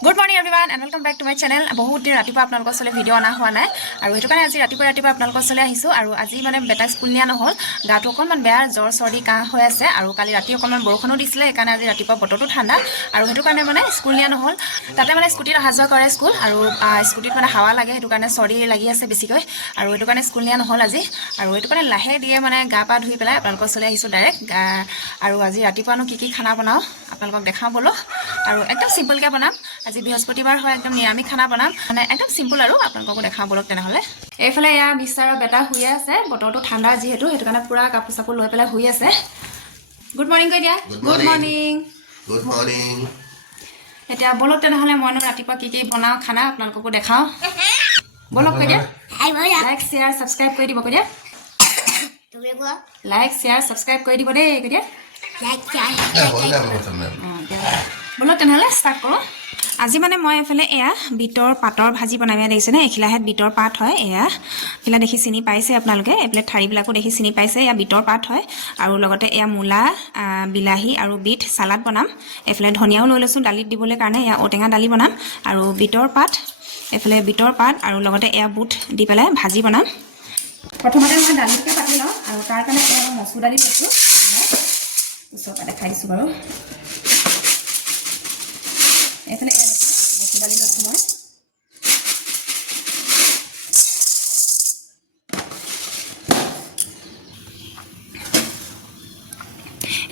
Good morning everyone and welcome back to my channel. বহুত দিন ৰাতিপুৱা আপোনালোকৰ চলে ভিডিও অনা হোৱা নাই আৰু হেতু কাৰণে আজি ৰাতিপুৱা আপোনালোকৰ চলে আহিছো আৰু আজি মানে বেটা স্কুল নিয়া নহল গাটো অকনমান বেয়া জ্বৰ চৰ্দি কাহ হৈ আছে আৰু কালি ৰাতি অকনমান বৰষুণো দিছিলে সেইকাৰণে আজি ৰাতিপুৱা বতৰটো ঠাণ্ডা আৰু হেতু কাৰণে মানে স্কুল নিয়া নহল তাতে মানে স্কুটিত অহা যোৱা কৰে স্কুল আৰু স্কুটিত মানে হাৱা লাগে হেতু কাৰণে চৰ্দি লাগি আছে বেছিকৈ আৰু হেতু কাৰণে স্কুল নিয়া নহল আজি আৰু হেতু কাৰণে লাহে দিয়ে মানে গা পা ধুই পেলাই আপোনালোকৰ চলে আহিছো ডাইৰেক্ট আৰু আজি ৰাতিপুৱানো কি খানা বনাও আপোনালোকক দেখাও বলো আৰু একদম সিম্পল কে বনাম আজি বৃহস্পতিবাৰ হয় একদম নিৰামিষ খানা বনাম মানে একদম সিম্পল আৰু আপোনালোকক দেখাও বলক তেনেহলে এইফালে ইয়া বিস্তাৰৰ বেটা শুই আছে বতৰটো ঠাণ্ডা যিহেতু হেতু কাৰণে পুৰা কাপোৰ চাপোৰ লৈ পেলাই শুই আছে গুড মৰ্নিং কৈ দিয়া গুড মৰ্নিং এতিয়া বলক তেনেহলে মই ৰাতিপুৱা কি বনাও খানা আপোনালোকক দেখাও বলক কৈ দিয়া লাইক শেয়াৰ সাবস্ক্ৰাইব কৰি দিব কৈ দিয়া লাইক শেয়াৰ সাবস্ক্ৰাইব কৰি দিব দেই কৈ দিয়া বলক তেনেহলে ষ্টাৰ্ট কৰো আজি মানে মই এফালে এয়া বিটৰ পাতৰ ভাজি বনাম দেখিছে নে এখিলাহেত বিটৰ পাত হয় এয়া এখিলা দেখি চিনি পাইছে আপোনালোকে এপ্লেট ঠাৰিবিলাকো দেখি চিনি পাইছে এয়া বিটৰ পাত হয় আৰু লগতে এয়া মূলা বিলাহী আৰু বিট সালাড বনাম এফালে ধনিয়াও লৈ লৈছো দালিত দিবলৈ কাৰণে এয়া ঔটেঙা দালি বনাম আৰু বিটৰ পাত এফালে বিটৰ পাত আৰু লগতে এয়া বুট দি পেলাই ভাজি বনাম প্ৰথমতে মই দালিকে পাতি লওঁ আৰু তাৰ কাৰণে এয়া মচুৰ দালি লৈছো ওচৰতে দেখাইছো বাৰু এফালে মচুৰ দালি লৈছো মই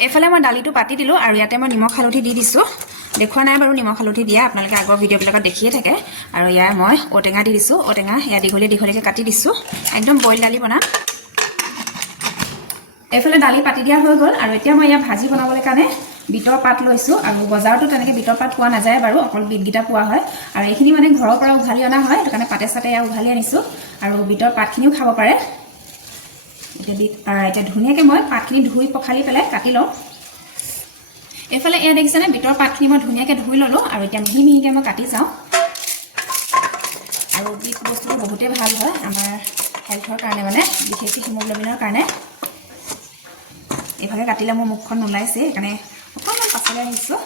এফালে মই দালিটো পাতি দিলো আৰু ইয়াতে মই নিমখ হালধি দি দিছো দেখুৱা নাই বাৰু নিমখ হালধি দিয়া আপোনালোকে আগৰ ভিডিঅ'বিলাকত দেখিয়ে থাকে আৰু ইয়াৰ মই ঔটেঙা দি দিছো ঔটেঙা ইয়া দীঘলীয়াকৈ কাটি দিছো একদম বইল দালি বনাম এফালে দালি পাতি দিয়া হৈ গ'ল আৰু এতিয়া মই ইয়া ভাজি বনাবলৈ কাৰণে বিটৰ পাত লৈছো আৰু বজাৰতো তেনেকৈ বিটৰ পাত পোৱা নাযায় বাৰু অকল বিটগিটা পোৱা হয় আৰু এইখিনি মানে ঘৰৰ পৰা উঘালি অনা হয় সেইটো কাৰণে পাতে চাতে ইয়া উঘালি আনিছো আৰু বিটৰ পাতখিনিও খাব পাৰে এতিয়া ধুনীয়াকৈ মই পাতখিনি ধুই পখালি পেলাই কাটি লওঁ এফালে এয়া দেখিছেনে বিটৰ পাতখিনি মই ধুনীয়াকৈ ধুই ল'লোঁ আৰু এতিয়া মিহি মিহিকৈ মই কাটি যাওঁ আৰু বিট বস্তুটো বহুতেই ভাল হয় আমাৰ হেল্থৰ কাৰণে মানে বিশেষকৈ হিমোগ্ল'বিনৰ কাৰণে এইভাগে কাটিলে মোৰ মুখখন নোলাইছে সেইকাৰণে অকণমান পাছলৈ আহিছোঁ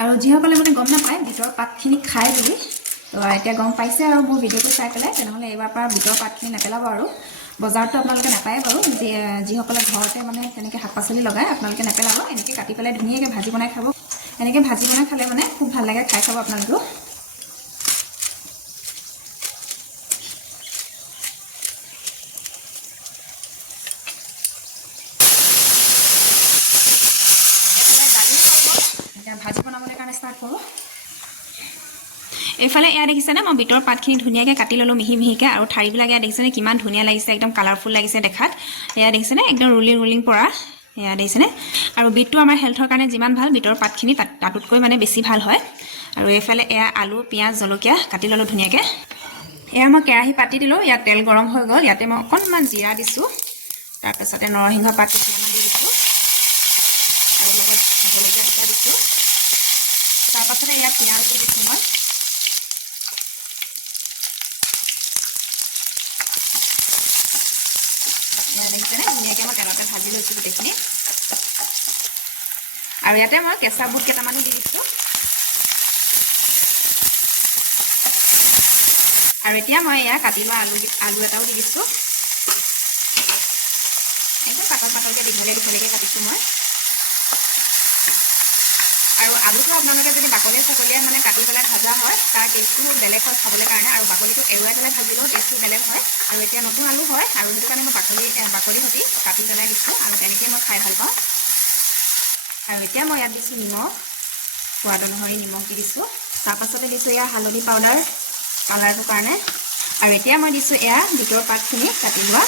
আৰু যিসকলে মানে গম নাপায় বিটৰ পাতখিনি খাই বুলি তো এতিয়া গম পাইছে আৰু মোৰ ভিডিঅ'টো চাই পেলাই তেনেহ'লে এইবাৰ পৰা বিটৰ পাতখিনি নেপেলাব আৰু বজাৰতো আপোনালোকে নাপায় বাৰু যিসকলে ঘৰতে মানে তেনেকৈ শাক পাচলি লগায় আপোনালোকে নেপেলাব এনেকৈ কাটি পেলাই ধুনীয়াকৈ ভাজি বনাই খাব এনেকৈ ভাজি বনাই খালে মানে খুব ভাল লাগে খাই খাব আপোনালোকেও ভাজি বনাবলৈ কাৰণে ষ্টাৰ্ট কৰোঁ এইফালে এয়া দেখিছেনে মই বিটৰ পাতখিনি ধুনীয়াকৈ কাটি ল'লোঁ মিহি মিহিকৈ আৰু ঠাৰিবিলাক এয়া দেখিছেনে কিমান ধুনীয়া লাগিছে একদম কালাৰফুল লাগিছে দেখাত এয়া দেখিছেনে একদম ৰুলিং পৰা এয়া দেখিছেনে আৰু বিটটো আমাৰ হেল্থৰ কাৰণে যিমান ভাল বিটৰ পাতখিনি তাতোতকৈ মানে বেছি ভাল হয় আৰু এইফালে এয়া আলু পিঁয়াজ জলকীয়া কাটি ল'লোঁ ধুনীয়াকৈ এয়া মই কেৰাহী পাতি দিলোঁ ইয়াত তেল গৰম হৈ গ'ল ইয়াতে মই অকণমান জিৰা দিছোঁ তাৰপিছতে নৰসিংহ পাত কিছুমান দি দিছোঁ আৰু লগত জলকীয়া দিছোঁ তাৰপাছতে ইয়াত পিঁয়াজ দি দিছোঁ মই দেখিছেনে ধুনীয়াকৈ মই তেলতে ভাজি লৈছোঁ গোটেইখিনি আৰু ইয়াতে মই কেঁচা বুট কেইটামানো দি দিছোঁ আৰু এতিয়া মই এয়া কাটি লোৱা আলু এটাও দি দিছোঁ একদম পাতলকৈ দীঘলীয়াকৈ কাটিছোঁ মই আৰু আলুটো আপোনালোকে যদি বাকলিয়ে মানে কাটি পেলাই ভাজা হয় তাৰ টেষ্টটো বহুত বেলেগ হয় খাবলৈ কাৰণে আৰু বাকলিটো এৰুৱাই পেলাই ভাজিলেও টেষ্টটো বেলেগ হয় আৰু এতিয়া নতুন আলু হয় আৰু সেইটো কাৰণে মই বাকলি সৈতে কাটি পেলাই দিছোঁ আৰু তেনেকৈ মই খাই ভাল পাওঁ আৰু এতিয়া মই ইয়াত দিছোঁ নিমখ সোৱাদ অনুসৰি নিমখ দি দিছোঁ তাৰপাছতে দিছোঁ এয়া হালধি পাউডাৰ কালাৰটোৰ কাৰণে আৰু এতিয়া মই দিছোঁ এয়া বিটৰ পাতখিনি কাটি লোৱা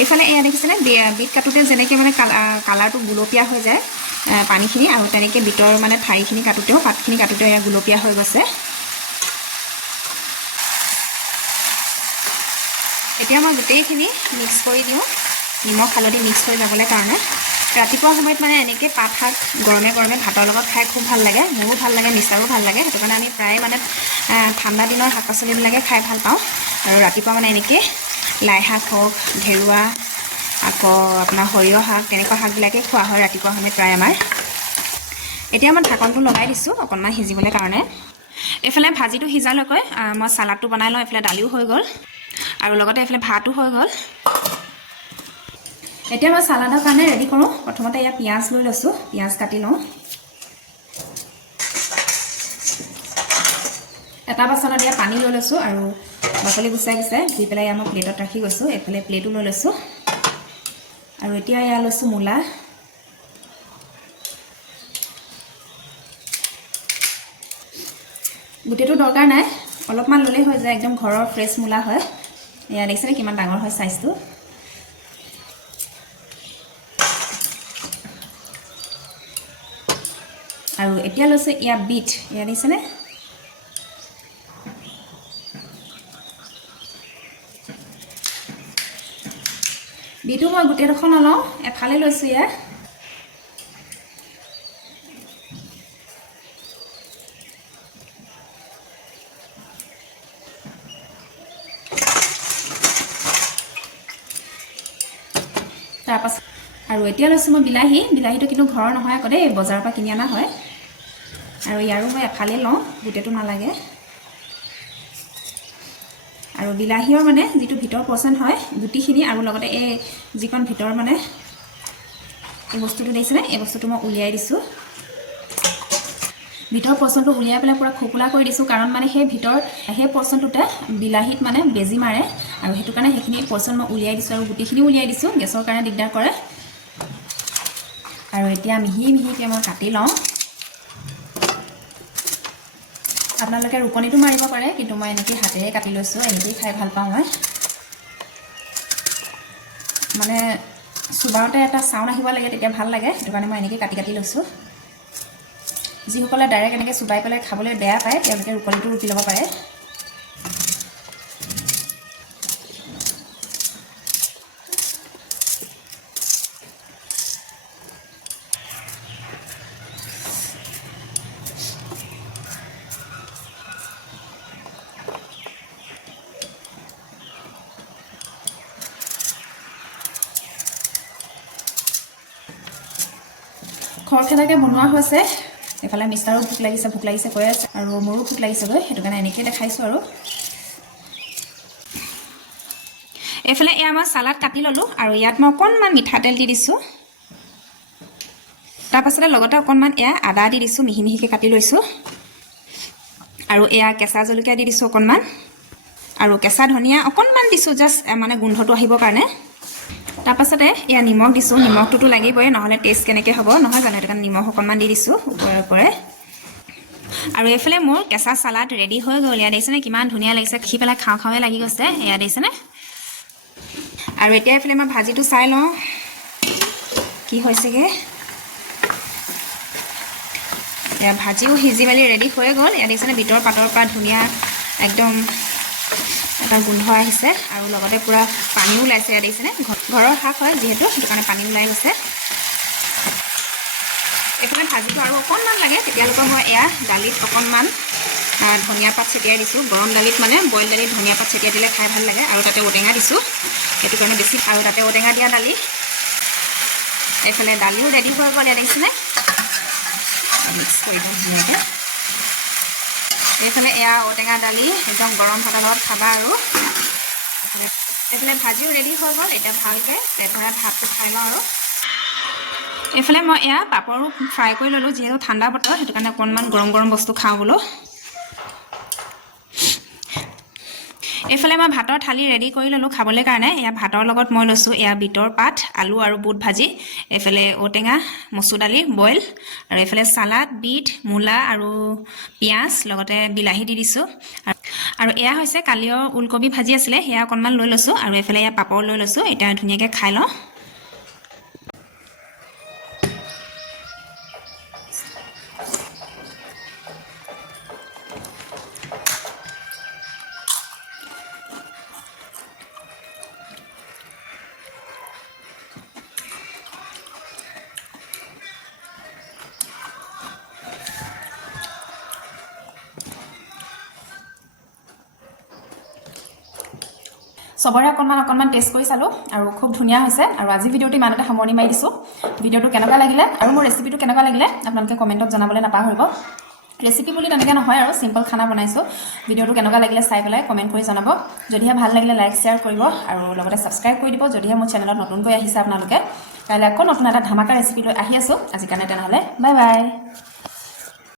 এইফালে এয়া দেখিছেনে বিট কাটোতে যেনেকৈ মানে কালাৰটো গুলপীয়া হৈ যায় পানীখিনি আৰু তেনেকৈ বিটৰ মানে ঠাৰিখিনি কাটোতেও পাতখিনি কাটোতেও এয়া গুলপীয়া হৈ গৈছে এতিয়া মই গোটেইখিনি মিক্স কৰি দিওঁ নিমখ হালধি মিক্স হৈ যাবলৈ কাৰণে ৰাতিপুৱা সময়ত মানে এনেকৈ পাত শাক গৰমে গৰমে ভাতৰ লগত খাই খুব ভাল লাগে, মোৰো ভাল লাগে, নিচাৰো ভাল লাগে। সেইটো কাৰণে আমি প্ৰায় মানে ঠাণ্ডা দিনৰ শাক পাচলিবিলাকে খাই ভাল পাওঁ। আৰু ৰাতিপুৱা মানে এনেকৈ লাই শাক হওক, ঘেৰুৱা, আকৌ আপোনাৰ সৰিয়হ শাক, তেনেকুৱা শাকবিলাকেই খোৱা হয় ৰাতিপুৱা সময়ত প্ৰায় আমাৰ। এতিয়া মই ঢাকনটো লগাই দিছোঁ অকণমান সিজিবলৈ কাৰণে। এইফালে ভাজিটো সিজালৈকৈ মই চালাডটো বনাই লওঁ। এইফালে দালিও হৈ গ'ল আৰু লগতে এইফালে ভাতো হৈ গ'ল। এতিয়া মই চালাডৰ কাৰণে ৰেডি কৰোঁ। প্ৰথমতে ইয়াত পিঁয়াজ লৈ লৈছোঁ, পিঁয়াজ কাটি লওঁ। এটা বাচনত ইয়াত পানী লৈ লৈছোঁ আৰু বাকলি গুচাই ধুই পেলাই ইয়াত মই প্লেটত ৰাখি গৈছোঁ। এইফালে প্লেটো লৈ লৈছোঁ আৰু এতিয়া ইয়াত লৈছোঁ মূলা। গোটেইটো দৰকাৰ নাই, অলপমান ল'লেই হৈ যায়, একদম ঘৰৰ ফ্ৰেছ মূলা হয়। এয়া দেখিছেনে কিমান ডাঙৰ হয় চাইজটো। আৰু এতিয়া লৈছোঁ ইয়াত বিট, এয়া দেখিছেনে। বিটো মই গোটেইডোখৰ নলওঁ, এফালে লৈছোঁ ইয়াত। তাৰপাছত আৰু এতিয়া লৈছোঁ মই বিলাহী। বিলাহীটো কিন্তু ঘৰৰ নহয় আকৌ দেই, বজাৰৰ পৰা কিনি অনা হয়। আৰু ইয়াৰো মই এফালেই লওঁ, গোটেইটো নালাগে। আৰু বিলাহীৰ মানে যিটো ভিতৰ পৰ্চন হয় গুটিখিনি, আৰু লগতে এই যিকণ ভিতৰ মানে এই বস্তুটো দেখিছেনে, এই বস্তুটো মই উলিয়াই দিছোঁ। ভিতৰ পৰ্চনটো উলিয়াই পেলাই পূৰা খোকোলা কৰি দিছোঁ, কাৰণ মানে সেই পৰ্চনটোতে বিলাহীত মানে বেজি মাৰে, আৰু সেইটো কাৰণে সেইখিনি পৰ্চন মই উলিয়াই দিছোঁ আৰু গুটিখিনি উলিয়াই দিছোঁ, গেছৰ কাৰণে দিগদাৰ কৰে। আৰু এতিয়া মিহি মিহিকৈ মই কাটি লওঁ। আপোনালোকে ৰুকনিটো মাৰিব পাৰে, কিন্তু মই এনেকৈ হাতেৰে কাটি লৈছোঁ, এনেকৈয়ে খাই ভাল পাওঁ মই। মানে চুবাওঁতে এটা চাউণ্ড আহিব লাগে, তেতিয়া ভাল লাগে, সেইটো কাৰণে মই এনেকৈ কাটি কাটি লৈছোঁ। যিসকলে ডাইৰেক্ট এনেকৈ চুবাই পেলাই খাবলৈ বেয়া পায়, তেওঁলোকে ৰুকনিটো ৰুকি ল'ব পাৰে। খৰখেদাকৈ বনোৱা হৈছে। এইফালে মিষ্টাৰো ভোক লাগিছে কৈ আছে, আৰু মোৰো ভোক লাগিছেগৈ, সেইটো কাৰণে এনেকৈ দেখাইছোঁ। আৰু এইফালে এয়া মই চালাড কাটি ল'লোঁ, আৰু ইয়াত মই অকণমান মিঠাতেল দি দিছোঁ। তাৰপাছতে লগতে অকণমান এয়া আদা দি দিছোঁ, মিহি মিহিকৈ কাটি লৈছোঁ। আৰু এয়া কেঁচা জলকীয়া দি দিছোঁ অকণমান, আৰু কেঁচা ধনিয়া অকণমান দিছোঁ, জাষ্ট মানে গোন্ধটো আহিবৰ কাৰণে। তাৰপাছতে এয়া নিমখ দিছোঁ, নিমখটোতো লাগিবই, নহ'লে টেষ্ট কেনেকৈ হ'ব নহয় জানো, সেইটো কাৰণে নিমখ অকণমান দি দিছোঁ ওপৰে। আৰু এইফালে মোৰ কেঁচা চালাড ৰেডি হৈ গ'ল। এয়া দেখিছেনে কিমান ধুনীয়া লাগিছে, খি পেলাই খাওঁ খাওঁৱে লাগি গৈছে, এয়া দেখিছেনে। আৰু এতিয়া এইফালে মই ভাজিটো চাই লওঁ কি হৈছেগৈ। এয়া ভাজিও সিজি মেলি ৰেডি হৈ গ'ল। এয়া দেখিছেনে ভিতৰ পাতৰ পৰা ধুনীয়া একদম এটা গোন্ধ আহিছে, আৰু লগতে পূৰা পানীও ওলাইছে। এয়া দেখিছেনে, ঘৰৰ শাক হয় যিহেতু, সেইটো কাৰণে পানী ওলাই গৈছে। এইফালে ভাজিটো আৰু অকণমান লাগে, তেতিয়ালৈকে মই এয়া দালিত অকণমান ধনিয়া পাত ছটিয়াই দিছোঁ। গৰম দালিত মানে বইল দালিত ধনিয়া পাত ছটিয়াই দিলে খাই ভাল লাগে, আৰু তাতে ঔটেঙা দিছোঁ, সেইটো কাৰণে বেছি। আৰু তাতে ঔটেঙা দিয়া দালি। এইফালে দালিও ৰেডি হৈ গ'ল, এয়া দেখিছেনে। মিক্স কৰি দিওঁ ধুনীয়াকৈ। এইফালে এয়া ঔটেঙা দালি একদম গৰম ভাতৰ লগত খাবা। আৰু এইফালে ভাজিও ৰেডি হৈ গ'ল। এতিয়া ভালকৈ পেট ভৰাই ভাতটো খাই লওঁ। আৰু এইফালে মই এয়া পাপৰো ফ্ৰাই কৰি ল'লোঁ, যিহেতু ঠাণ্ডা বতৰ, সেইটো কাৰণে অকণমান গৰম গৰম বস্তু খাওঁ বোলো। এইফালে মই ভাতৰ থালি ৰেডি কৰি ল'লোঁ খাবলৈ কাৰণে। এয়া ভাতৰ লগত মই লৈছোঁ এয়া বিটৰ পাত, আলু আৰু বুট ভাজি, এইফালে ঔটেঙা, মচুৰ দালি বইল, আৰু এইফালে চালাড, বিট, মূলা আৰু পিঁয়াজ, লগতে বিলাহী দি দিছোঁ। আৰু এয়া হৈছে কালিৰ ওলকবি ভাজি আছিলে, সেয়া অকণমান লৈ লৈছোঁ, আৰু এইফালে এয়া পাপৰ লৈ লৈছোঁ। এতিয়া ধুনীয়াকৈ খাই লওঁ। চবৰে অকণমান টেষ্ট কৰি চালোঁ আৰু খুব ধুনীয়া হৈছে আৰু আজি ভিডিঅ'টো ইমানতে সামৰণি মাৰি দিছোঁ ভিডিঅ'টো কেনেকুৱা লাগিলে আৰু মোৰ ৰেচিপিটো কেনেকুৱা লাগিলে আপোনালোকে কমেণ্টত জনাবলৈ নাপাহৰিব ৰেচিপি বুলি তেনেকৈ নহয় আৰু চিম্পল খানা বনাইছোঁ ভিডিঅ'টো কেনেকুৱা লাগিলে চাই পেলাই কমেণ্ট কৰি জনাব যদিহে ভাল লাগিলে লাইক শ্বেয়াৰ কৰিব আৰু লগতে ছাবস্ক্ৰাইব কৰি দিব যদিহে মোৰ চেনেলত নতুনকৈ আহিছে আপোনালোকে কাইলৈ আকৌ নতুন এটা ধামাকা ৰেচিপি লৈ আহি আছোঁ আজিৰ কাৰণে তেনেহ'লে বাই বাই